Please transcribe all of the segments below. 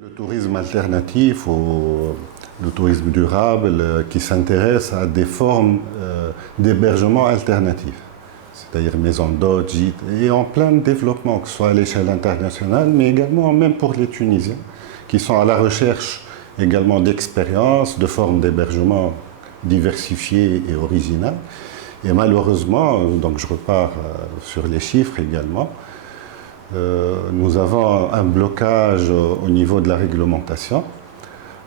Le tourisme alternatif ou le tourisme durable qui s'intéresse à des formes d'hébergement alternatifs, c'est-à-dire maisons d'hôtes, gîtes, et en plein développement, que ce soit à l'échelle internationale, mais également même pour les Tunisiens, qui sont à la recherche également d'expériences, de formes d'hébergement diversifiées et originales. Et malheureusement, donc je repars sur les chiffres également, nous avons un blocage au niveau de la réglementation.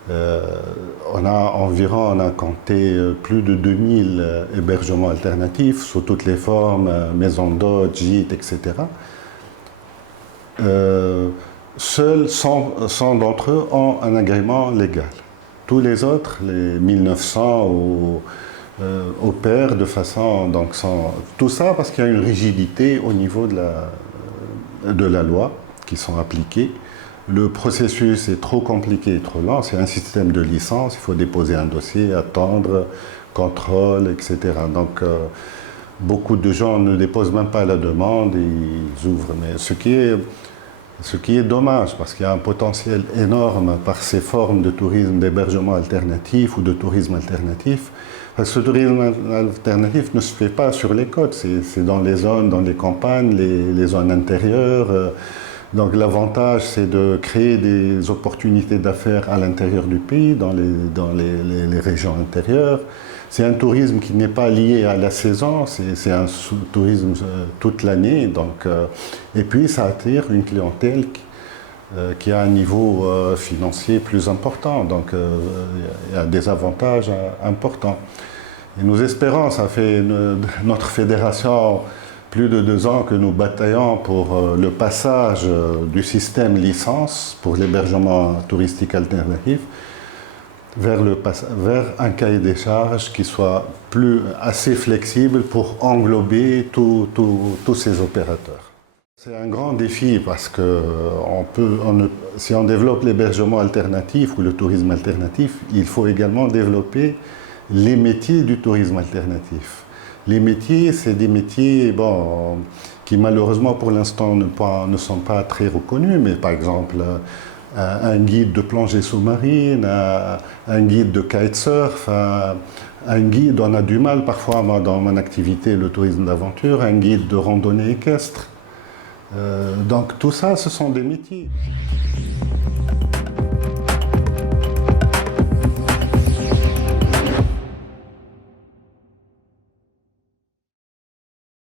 On a compté plus de 2000 hébergements alternatifs sous toutes les formes, maisons d'hôtes, gîtes, etc. Seuls 100 d'entre eux ont un agrément légal. Tous les autres, les 1900, opèrent de façon... Donc tout ça parce qu'il y a une rigidité au niveau de la loi qui sont appliquées. Le processus est trop compliqué et trop lent. C'est un système de licence. Il faut déposer un dossier, attendre, contrôle, etc. Donc, beaucoup de gens ne déposent même pas la demande et ils ouvrent. Mais ce qui est dommage, parce qu'il y a un potentiel énorme par ces formes de tourisme d'hébergement alternatif ou de tourisme alternatif. Parce que ce tourisme alternatif ne se fait pas sur les côtes, c'est dans les zones, dans les campagnes, les zones intérieures. Donc l'avantage, c'est de créer des opportunités d'affaires à l'intérieur du pays, dans les régions intérieures. C'est un tourisme qui n'est pas lié à la saison, c'est un tourisme toute l'année. Et puis ça attire une clientèle qui a un niveau financier plus important. Donc il y a des avantages importants. Et nous espérons, ça fait notre fédération plus de 2 ans que nous bataillons pour le passage du système licence pour l'hébergement touristique alternatif vers un cahier des charges qui soit assez flexible pour englober tous ces opérateurs. C'est un grand défi parce que si on développe l'hébergement alternatif ou le tourisme alternatif, il faut également développer les métiers du tourisme alternatif. Les métiers, c'est des métiers qui malheureusement pour l'instant ne sont pas très reconnus, mais par exemple un guide de plongée sous-marine, un guide de kitesurf, un guide, on a du mal parfois dans mon activité, le tourisme d'aventure, un guide de randonnée équestre. Donc tout ça, ce sont des métiers.